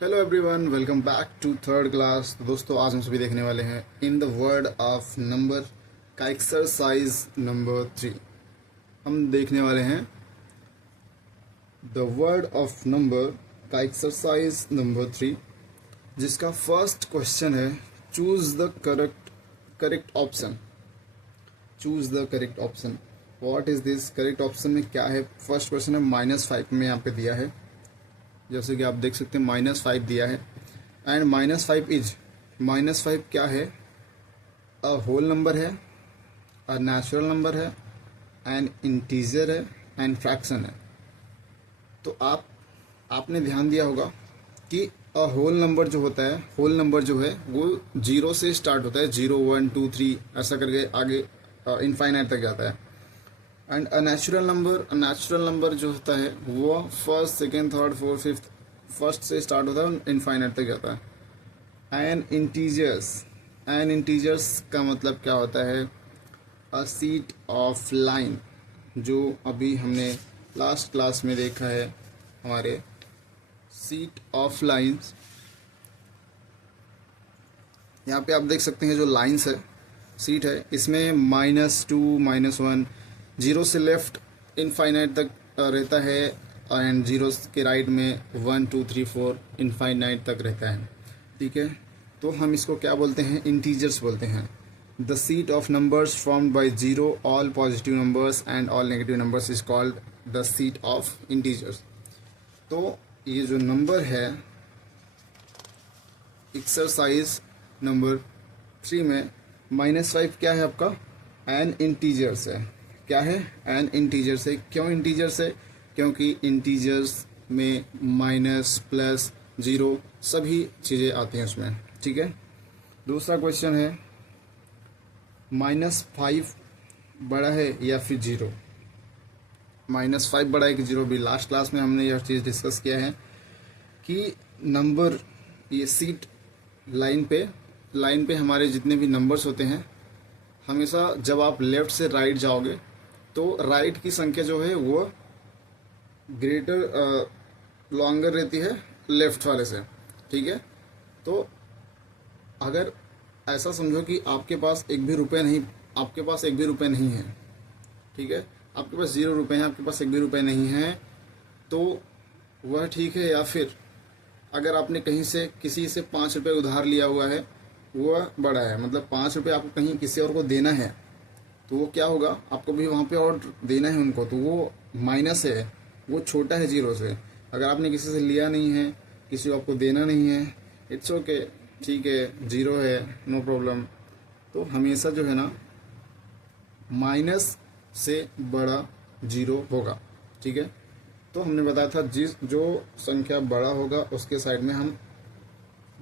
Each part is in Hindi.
Hello everyone, welcome back to third class. तो दोस्तों, आज हम सभी देखने वाले हैं in the world of number का एक्सरसाइज नंबर 3। हम देखने वाले हैं द वर्ड ऑफ नंबर का एक्सरसाइज नंबर 3, जिसका फर्स्ट क्वेश्चन है choose the correct option. Choose the correct option. What is this? Correct option में क्या है? फर्स्ट क्वेश्चन है -5 में यहाँ पे दिया है, जैसे कि आप देख सकते हैं -5 दिया है। एंड -5 क्या है? अ होल नंबर है, अ नेचुरल नंबर है, एंड इंटीजर है, एंड फ्रैक्शन है। तो आपने ध्यान दिया होगा कि अ होल नंबर जो होता है, होल नंबर जो है वो 0 से स्टार्ट होता है, 0 1 2 3 ऐसा करके आगे इनफाइनाइट तक जाता है। एंड अ नेचुरल नंबर जो होता है वो first second third fourth fifth first से स्टार्ट होता है, इनफाइनाइट तक जाता है। एंड इंटीजर्स का मतलब क्या होता है? अ सीट ऑफ लाइन, जो अभी हमने लास्ट क्लास में देखा है, हमारे सीट ऑफ लाइंस। यहाँ पे आप देख सकते हैं जो लाइंस है, सीट है, इसमें -2 -1 जीरो से लेफ्ट इनफाइनाइट तक रहता है, एंड जीरो के राइट में 1 2 3 4 इनफाइनाइट तक रहता है। ठीक है, तो हम इसको क्या बोलते हैं? इंटीजर्स बोलते हैं। The seat of numbers formed by zero, all positive numbers and all negative numbers is called the seat of integers. तो ये जो नंबर है एक्सरसाइज नंबर 3 में -5 क्या है आपका? एन इंटीजर्स है। क्या है? एन इंटीजर्स है। क्यों इंटीजर्स है? क्योंकि इंटीजर्स में माइनस प्लस जीरो सभी चीज़ें आती हैं उसमें। ठीक है, दूसरा क्वेश्चन है -5 बड़ा है या फिर जीरो? -5 बड़ा है कि जीरो? भी लास्ट क्लास में हमने यह चीज़ डिस्कस किया है कि नंबर, ये सीट लाइन पे हमारे जितने भी नंबर्स होते हैं, हमेशा जब आप लेफ़्ट से राइट जाओगे तो राइट की संख्या जो है वो ग्रेटर लॉन्गर रहती है लेफ़्ट वाले से। ठीक है, तो अगर ऐसा समझो कि आपके पास एक भी रुपये नहीं है, ठीक है, आपके पास 0 रुपये हैं, आपके पास एक भी रुपये नहीं है, तो वह ठीक है। या फिर अगर आपने कहीं से किसी से 5 रुपये उधार लिया हुआ है, वह बड़ा है, मतलब 5 रुपये आपको कहीं किसी और को देना है, तो वो क्या होगा? आपको भी वहाँ पे और देना है उनको, तो वो माइनस है, वो छोटा है जीरो से। अगर आपने किसी से लिया नहीं है, किसी को आपको देना नहीं है, इट्स ओके, ठीक है, जीरो है, नो प्रॉब्लम। तो हमेशा जो है ना, माइनस से बड़ा जीरो होगा। ठीक है, तो हमने बताया था जो संख्या बड़ा होगा उसके साइड में हम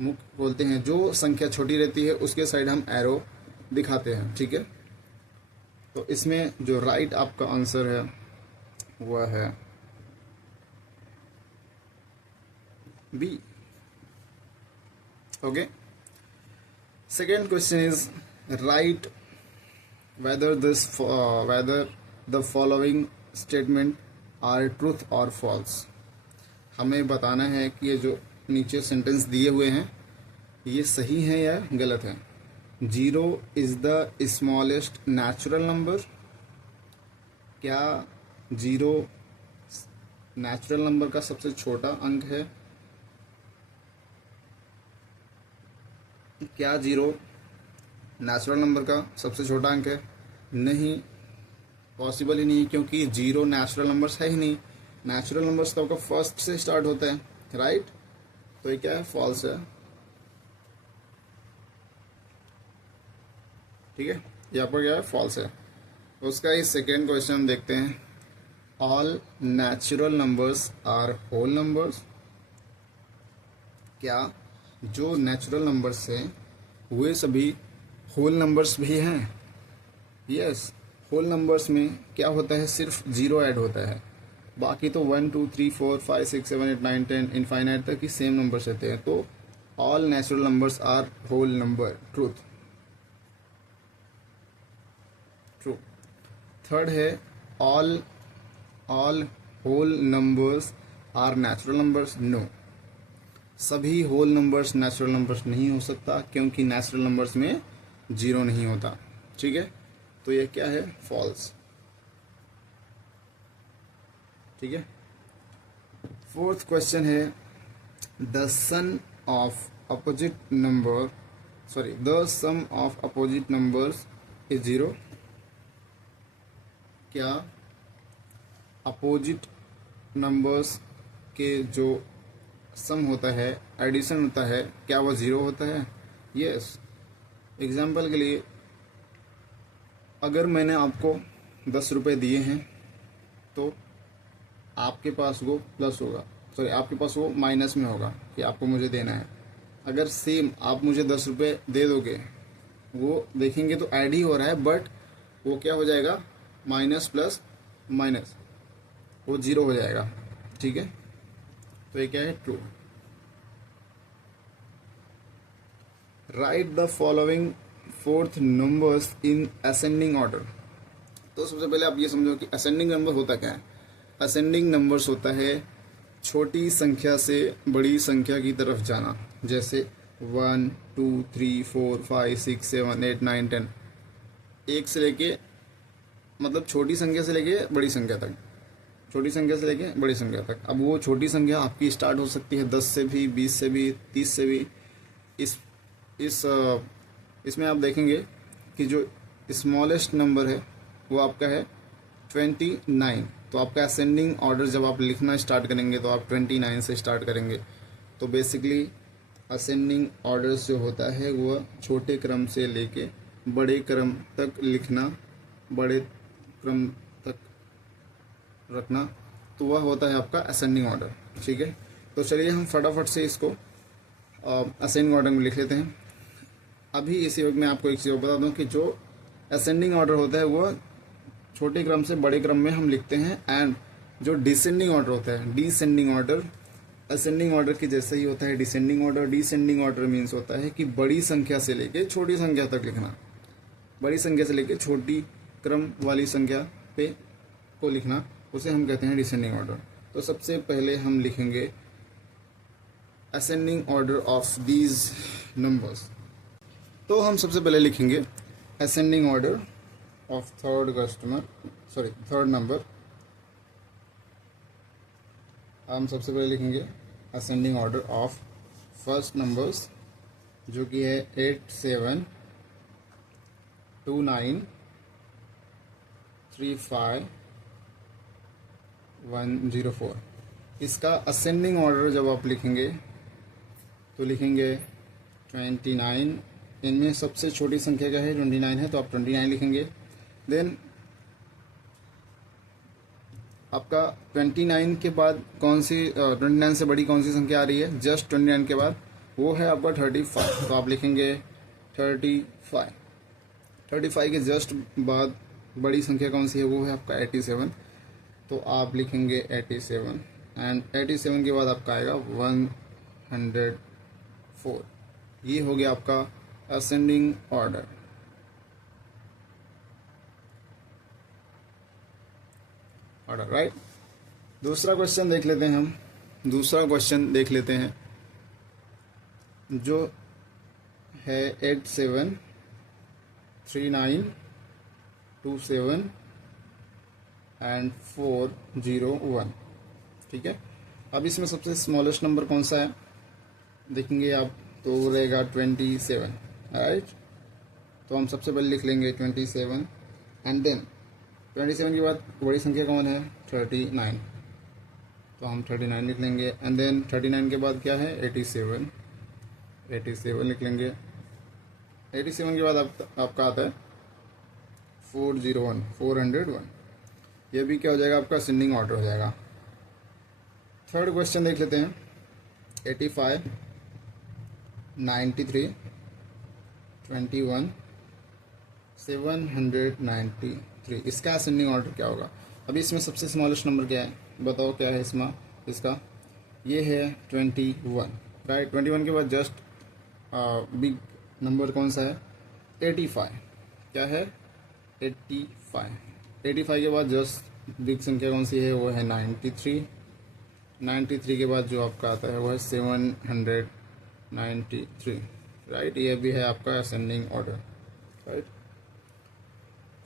मुख्य बोलते हैं, जो संख्या छोटी रहती है उसके साइड हम एरो दिखाते हैं। ठीक है, तो इसमें जो राइट आपका आंसर है वह है B. Okay, second question is right whether the following statement are truth or false। हमें बताना है कि ये जो नीचे सेंटेंस दिए हुए हैं ये सही है या गलत है। 0 is the smallest natural number. क्या 0 नेचुरल नंबर का सबसे छोटा अंक है? क्या 0 नेचुरल नंबर का सबसे छोटा अंक है? नहीं, पॉसिबल ही नहीं, क्योंकि 0 नेचुरल नंबर्स है ही नहीं। नेचुरल नंबर्स तो आपका फर्स्ट से स्टार्ट होता है, राइट? तो ये क्या है? फॉल्स है। ठीक है, यहाँ पर क्या है? फॉल्स है। उसका ही सेकेंड क्वेश्चन देखते हैं। All natural numbers are whole numbers. क्या जो नेचुरल नंबर्स हैं वे सभी होल नंबर्स भी हैं? यस, होल नंबर्स में क्या होता है? सिर्फ 0 ऐड होता है, बाकी तो 1 2 3 4 5 6 7 8 9 10 इनफाइनाइट तक ही सेम नंबर्स रहते हैं। तो all natural numbers are whole number. Truth, true. Third है all whole numbers are natural numbers. No, सभी होल नंबर्स नेचुरल नंबर्स नहीं हो सकता, क्योंकि नेचुरल नंबर्स में जीरो नहीं होता। ठीक है, तो ये क्या है, फॉल्स। ठीक है, फोर्थ क्वेश्चन है the sum of opposite number the sum of opposite numbers is zero. क्या अपोजिट नंबर्स के जो सम होता है, एडिशन होता है, क्या वो ज़ीरो होता है? यस। एग्जाम्पल के लिए, अगर मैंने आपको 10 रुपये दिए हैं तो आपके पास वो प्लस होगा, आपके पास वो माइनस में होगा कि आपको मुझे देना है। अगर सेम आप मुझे 10 रुपये दे दोगे, वो देखेंगे तो ऐड ही हो रहा है, बट वो क्या हो जाएगा, माइनस प्लस माइनस, वो ज़ीरो हो जाएगा। ठीक है, तो ये क्या है, true. Right the following fourth numbers in ascending order. तो सबसे पहले आप ये समझो कि असेंडिंग नंबर होता क्या है। असेंडिंग नंबर्स होता है छोटी संख्या से बड़ी संख्या की तरफ जाना, जैसे 1 2 3 4 5 6 7 8 9 10। एक से लेके, मतलब छोटी संख्या से लेके बड़ी संख्या तक, छोटी संख्या से लेके बड़ी संख्या तक। अब वो छोटी संख्या आपकी स्टार्ट हो सकती है 10 से भी, 20 से भी, 30 से भी। इस इसमें आप देखेंगे कि जो स्मॉलेस्ट नंबर है वो आपका है 29। तो आपका असेंडिंग ऑर्डर जब आप लिखना स्टार्ट करेंगे तो आप 29 से स्टार्ट करेंगे। तो बेसिकली असेंडिंग ऑर्डर जो होता है वो छोटे क्रम से लेके बड़े क्रम तक लिखना, बड़े क्रम तक रखना, तो वह होता है आपका असेंडिंग ऑर्डर। ठीक है, तो चलिए हम फटाफट से इसको असेंडिंग ऑर्डर में लिख लेते हैं। अभी इसी वक्त मैं आपको एक चीज़ बता दूं कि जो असेंडिंग ऑर्डर होता है वो छोटे क्रम से बड़े क्रम में हम लिखते हैं, एंड जो डिसेंडिंग ऑर्डर होता है, डिसेंडिंग ऑर्डर असेंडिंग ऑर्डर के जैसा ही होता है। Descending order, descending order means होता है कि बड़ी संख्या से लेके छोटी संख्या तक लिखना, बड़ी संख्या से लेके छोटी क्रम वाली संख्या पे को लिखना, उसे हम कहते हैं डिसेंडिंग ऑर्डर। तो सबसे पहले हम लिखेंगे ascending order of these numbers. तो हम सबसे पहले लिखेंगे ascending order of third number. हम सबसे पहले लिखेंगे ascending order of first numbers, जो कि है 8 7 2 9 3 5 1 0 4। इसका असेंडिंग ऑर्डर जब आप लिखेंगे तो लिखेंगे 29। इनमें सबसे छोटी संख्या क्या है, 29 है, तो आप 29 लिखेंगे। देन आपका 29 के बाद कौन सी 29 से बड़ी कौन सी संख्या आ रही है, जस्ट 29 के बाद, वो है आपका 35। तो आप लिखेंगे 35। 35 के जस्ट बाद बड़ी संख्या कौन सी है, वो है आपका 87। तो आप लिखेंगे 87, एंड 87 के बाद आपका आएगा 104। ये हो गया आपका असेंडिंग ऑर्डर। राइट। दूसरा क्वेश्चन देख लेते हैं हम। दूसरा क्वेश्चन देख लेते हैं जो है 8 7 3 9 2 7 एंड 4 0 1। ठीक है, अब इसमें सबसे स्मॉलेस्ट नंबर कौन सा है देखेंगे आप, तो वो रहेगा 27। राइट, तो हम सबसे पहले लिख लेंगे 27, एंड देन 27 के बाद बड़ी संख्या कौन है, 39। तो हम 39 लिख लेंगे, एंड देन 39 के बाद क्या है, 87 लिख लेंगे। 87 के बाद आपका आता है 401। ये भी क्या हो जाएगा, आपका असेंडिंग ऑर्डर हो जाएगा। थर्ड क्वेश्चन देख लेते हैं 85 93 21 793। इसका असेंडिंग ऑर्डर क्या होगा। अभी इसमें सबसे स्मॉलेस्ट नंबर क्या है, बताओ क्या है इसमें, इसका ये है 21। राइट, 21 के बाद जस्ट बिग नंबर कौन सा है, 85। क्या है, 85 के बाद जस्ट बिग संख्या कौन सी है, वो है 93। 93 के बाद जो आपका आता है वो है 793, राइट। ये भी है आपका ascending order, right.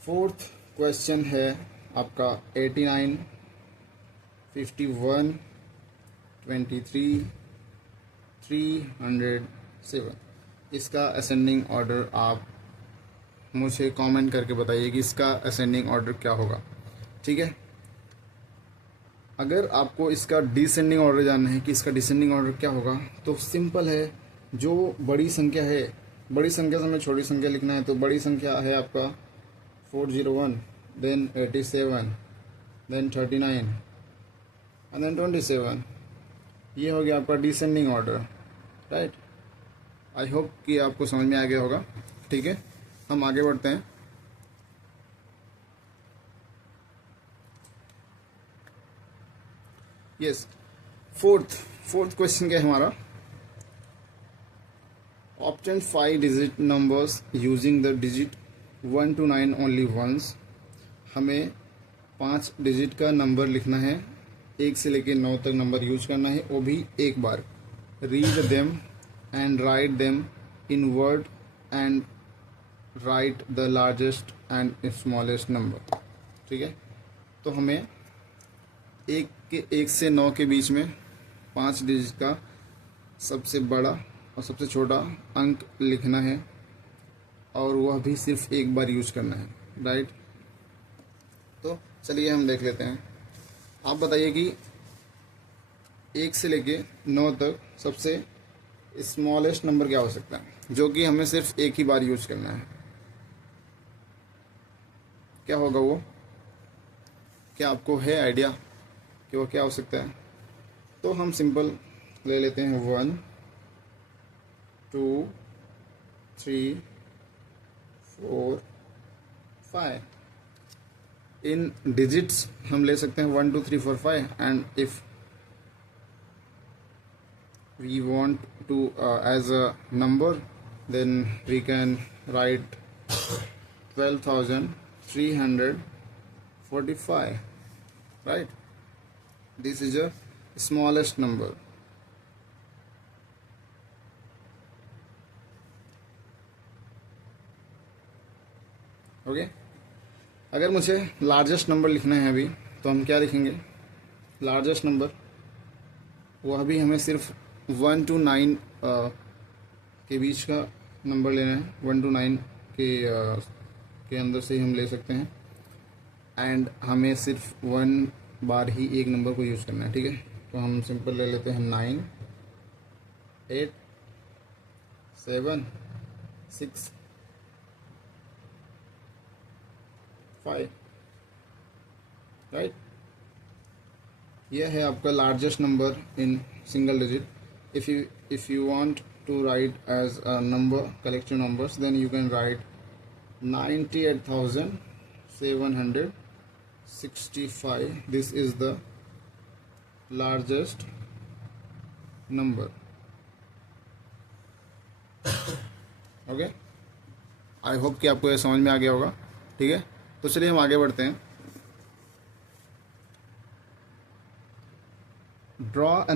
Fourth question है आपका 89, 51, 23, 307। इसका असेंडिंग ऑर्डर आप मुझे कमेंट करके बताइए कि इसका असेंडिंग ऑर्डर क्या होगा, ठीक है। अगर आपको इसका डिसेंडिंग ऑर्डर जानना है कि इसका डिसेंडिंग ऑर्डर क्या होगा, तो सिंपल है। जो बड़ी संख्या है, बड़ी संख्या से हमें छोटी संख्या लिखना है, तो बड़ी संख्या है आपका 401, देन 87, देन 39 एंड देन 27। ये हो गया आपका descending order, right. I hope कि आपको समझ में आ गया होगा, ठीक है। हम आगे बढ़ते हैं। यस, फोर्थ क्वेश्चन क्या है हमारा? Obtain 5 digit numbers using the digit 1 to 9 only once. हमें 5 डिजिट का नंबर लिखना है, 1 से लेकर 9 तक नंबर यूज करना है, वो भी एक बार। Read them and write them in word and write the largest and smallest number, ठीक है। तो हमें 1 से 9 के बीच में 5 डिजिट का सबसे बड़ा और सबसे छोटा अंक लिखना है, और वह भी सिर्फ एक बार यूज करना है, राइट। तो चलिए हम देख लेते हैं। आप बताइए कि 1 से लेके 9 तक सबसे स्मॉलेस्ट नंबर क्या हो सकता है, जो कि हमें सिर्फ एक ही बार यूज करना है। क्या होगा वो? क्या आपको है आइडिया कि वो क्या हो सकता है? तो हम सिंपल ले लेते हैं 1, 2, 3, 4, 5। इन डिजिट्स हम ले सकते हैं 1, 2, 3, 4, 5, and if we want to as a number, then we can write 12,345, right. This is a smallest number, okay. अगर मुझे लार्जेस्ट नंबर लिखना है अभी, तो हम क्या लिखेंगे? लार्जेस्ट नंबर वह भी हमें सिर्फ 1 to 9 के बीच का नंबर लेना है। 1 to 9 के अंदर से ही हम ले सकते हैं, एंड हमें सिर्फ 1 बार ही एक नंबर को यूज़ करना है, ठीक है। तो हम सिंपल ले लेते हैं 9, 8, 7, 6, 5, राइट। यह है आपका largest number in single digit. if you want to write as a number collection numbers, then you can write 98,765. This is the largest number, okay. I hope कि आपको यह समझ में आ गया होगा, ठीक है। तो चलिए हम आगे बढ़ते हैं। Draw a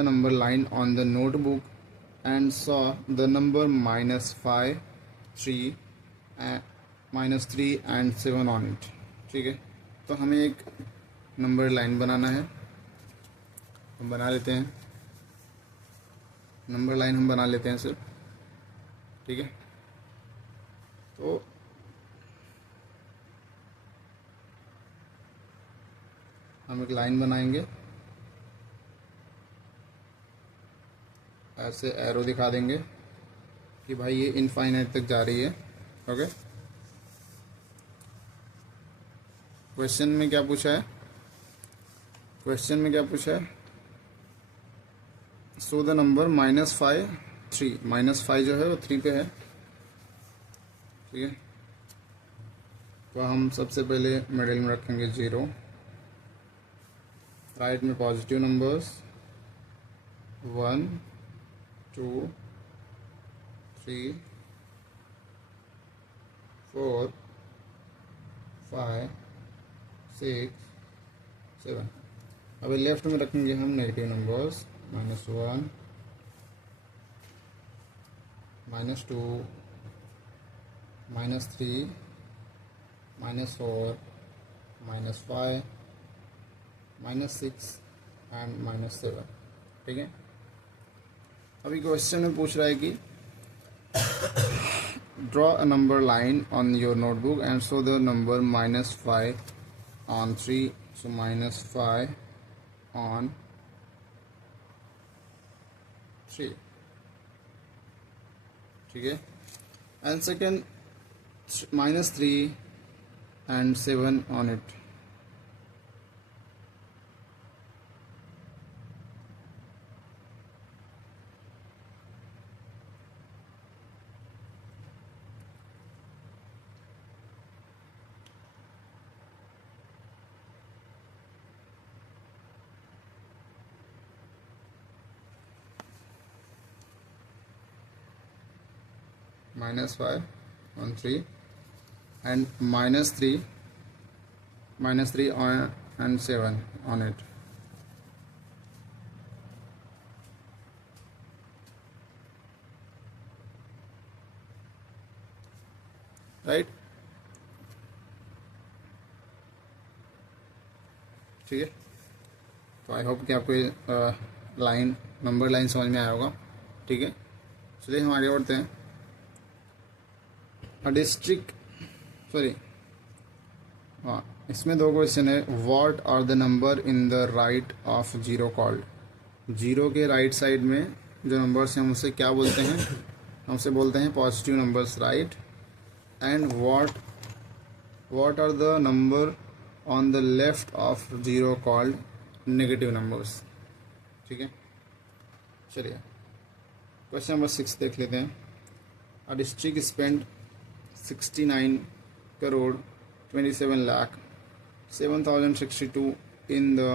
number line on the notebook and saw the number -5, 3 and 7 on it, ठीक है। तो हमें एक नंबर लाइन बनाना है, हम बना लेते हैं। नंबर लाइन हम बना लेते हैं सिर्फ, ठीक है। तो हम एक लाइन बनाएंगे, ऐसे एरो दिखा देंगे कि भाई ये इनफाइनाइट तक जा रही है, ओके। क्वेश्चन में क्या पूछा है? So the number -5, 3। -5 जो है वो 3 पे है, ठीक है। तो हम सबसे पहले मिडिल में रखेंगे 0, राइट में पॉजिटिव नंबर्स 1, 2, 3, 4, 5, 6, 7, अभी लेफ्ट में रखेंगे हम नेगेटिव नंबर्स, -1, -2, -3, -4, -5, -6 एंड -7। ठीक है। अभी क्वेश्चन में पूछ रहा है कि draw a number line on your notebook and show the number -5 on 3, so -5 on 3। ठीक है। And second -3 and 7 on it। -5 on 3 and -3 on and 7 on it। Right. ठीक है। तो आई होप कि आपको ये लाइन नंबर लाइन समझ में आया होगा। ठीक है। चलिए हम आगे बढ़ते हैं। डिस्ट्रिक्ट सॉरी हाँ, इसमें दो क्वेश्चन है। What are the number in the right of zero called. Zero के राइट साइड में जो नंबर्स हैं हम उसे क्या बोलते हैं? हम उसे बोलते हैं positive numbers, right. And what are the number on the left of zero called negative numbers. ठीक है। चलिए क्वेश्चन नंबर 6 देख लेते हैं। A district spend 69 crore 27 lakh 7,062 in the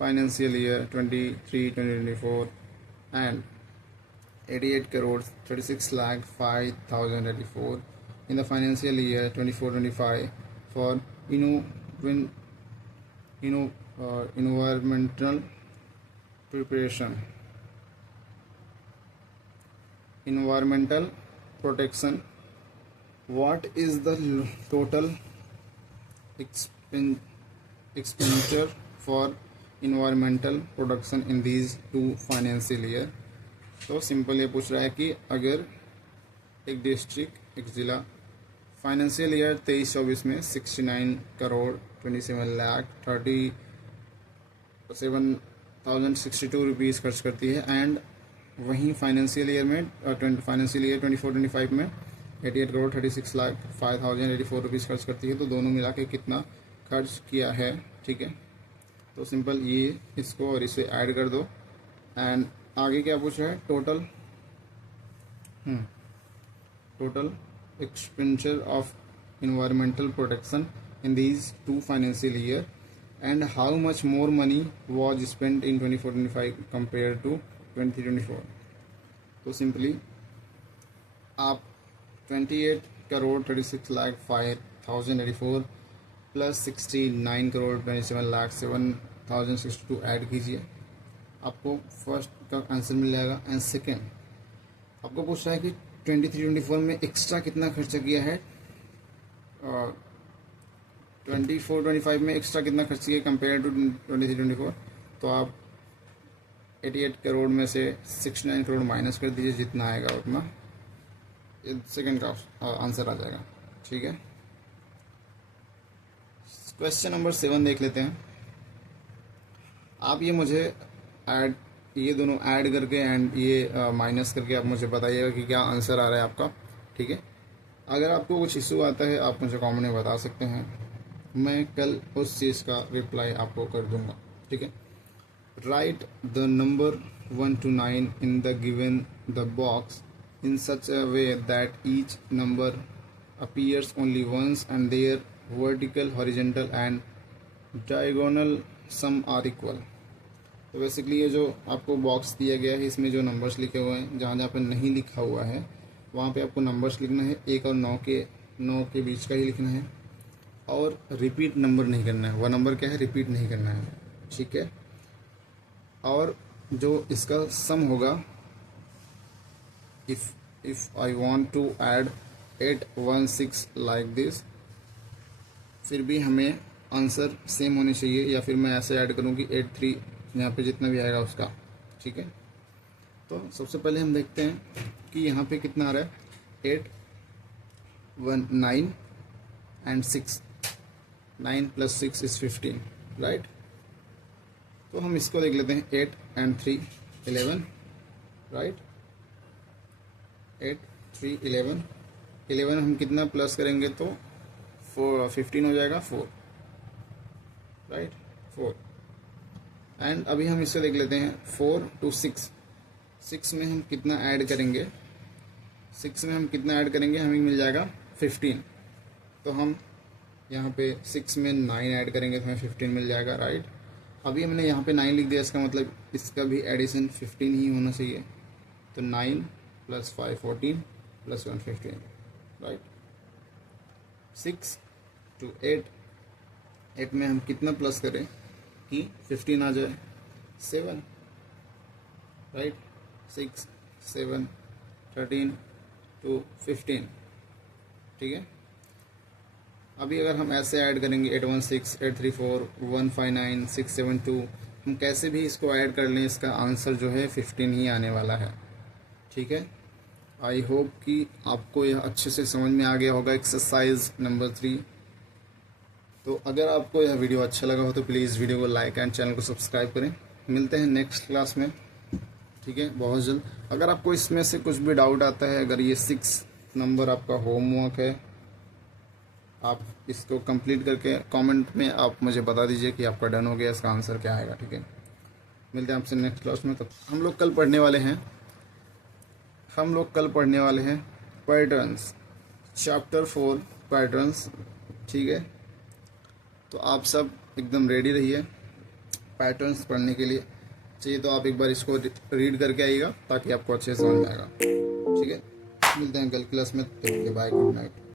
financial year 23-2024 and 88 crore 36 lakh 5,084 in the financial year 24-25 for environmental protection। What is the total expenditure for environmental protection in these 2 financial year? तो सिंपल ये पूछ रहा है कि अगर एक डिस्ट्रिक्ट, एक ज़िला फाइनेंशियल ईयर 23-24 में 69 करोड़ 27 लाख 37,062 रुपीज़ खर्च करती है एंड वहीं फाइनेंशियल ईयर में 24-25 में 88 करोड़ 36 लाख 5,084 रुपीज़ खर्च करती है। तो दोनों मिला के कितना खर्च किया है? ठीक है। तो सिंपल ये इसको और इसे ऐड कर दो एंड आगे क्या पूछ रहा है? Total expenditure of environmental protection in these 2 financial year and how much more money was spend in 24-25 compare to 23-24। तो सिंपली आप 28 करोड़ 36 लाख 5,084 प्लस 69 करोड़ 27 लाख 7,062 ऐड कीजिए, आपको फर्स्ट का आंसर मिल जाएगा। एंड सेकेंड आपको पूछ रहा है कि 23-24 में एक्स्ट्रा कितना खर्चा किया है, 24-25 में एक्स्ट्रा कितना खर्च किया कंपेयर टू 23-24। तो आप 88 करोड़ में से 69 करोड़ माइनस कर दीजिए, जितना आएगा उतना सेकंड का आंसर आ जाएगा। ठीक है। क्वेश्चन नंबर 7 देख लेते हैं। आप ये मुझे ये दोनों ऐड करके एंड ये माइनस करके आप मुझे बताइएगा कि क्या आंसर आ रहा है आपका। ठीक है। अगर आपको कुछ इशू आता है आप मुझे कमेंट में बता सकते हैं, मैं कल उस चीज़ का रिप्लाई आपको कर दूंगा। ठीक है। Right the number 1 to 9 in the given the box in such a way that each number appears only once and their vertical, horizontal and diagonal sum are equal। तो बेसिकली ये जो आपको बॉक्स दिया गया है इसमें जो नंबर्स लिखे हुए हैं, जहाँ जहाँ पे नहीं लिखा हुआ है वहाँ पे आपको नंबर्स लिखना है। 1 और 9 के बीच का ही लिखना है और रिपीट नंबर नहीं करना है। वह नंबर क्या है, रिपीट नहीं करना है। ठीक है। और जो इसका सम होगा, if I want to add 816 like this, फिर भी हमें आंसर सेम होनी चाहिए, या फिर मैं ऐसे ऐड करूँ कि 83 यहाँ पे जितना भी आएगा उसका। ठीक है, तो सबसे पहले हम देखते हैं कि यहाँ पे कितना आ रहा है। 8 1 9 एंड 6, 9 + 6 = 15, राइट। तो हम इसको देख लेते हैं। 8 and 3 11, राइट। 8 3 11, 11 हम कितना प्लस करेंगे तो 15 हो जाएगा, 4, राइट, 4। एंड अभी हम इससे देख लेते हैं 4 to 6, 6 में हम कितना ऐड करेंगे, 6 में हम कितना ऐड करेंगे, हमें मिल जाएगा 15। तो हम यहाँ पे 6 में 9 ऐड करेंगे तो हमें 15 मिल जाएगा, राइट। अभी हमने यहाँ पे 9 लिख दिया, इसका मतलब इसका भी एडिशन 15 ही होना चाहिए। तो 9 + 5 14 + 1 15, राइट। 6 to 8, 8 में हम कितना प्लस करें कि 15 आ जाए, 7, राइट। 6 7 13 to 15, ठीक है। अभी अगर हम ऐसे ऐड करेंगे 816 834 159 672, हम कैसे भी इसको ऐड कर लें, इसका आंसर जो है 15 ही आने वाला है। ठीक है, आई होप कि आपको यह अच्छे से समझ में आ गया होगा एक्सरसाइज नंबर 3। तो अगर आपको यह वीडियो अच्छा लगा हो तो प्लीज़ वीडियो को लाइक एंड चैनल को सब्सक्राइब करें। मिलते हैं नेक्स्ट क्लास में, ठीक है, बहुत जल्द। अगर आपको इसमें से कुछ भी डाउट आता है, अगर ये 6 नंबर आपका होमवर्क है, आप इसको कंप्लीट करके कमेंट में आप मुझे बता दीजिए कि आपका डन हो गया, इसका आंसर क्या आएगा। ठीक है, मिलते हैं आपसे नेक्स्ट क्लास में। तब हम लोग कल पढ़ने वाले हैं पैटर्न्स, चैप्टर 4 पैटर्न्स। ठीक है, तो आप सब एकदम रेडी रहिए पैटर्न्स पढ़ने के लिए। चाहिए तो आप एक बार इसको रीड करके आइएगा ताकि आपको अच्छे से समझ में आएगा। ठीक है, मिलते हैं कल क्लास में। Bye, good night.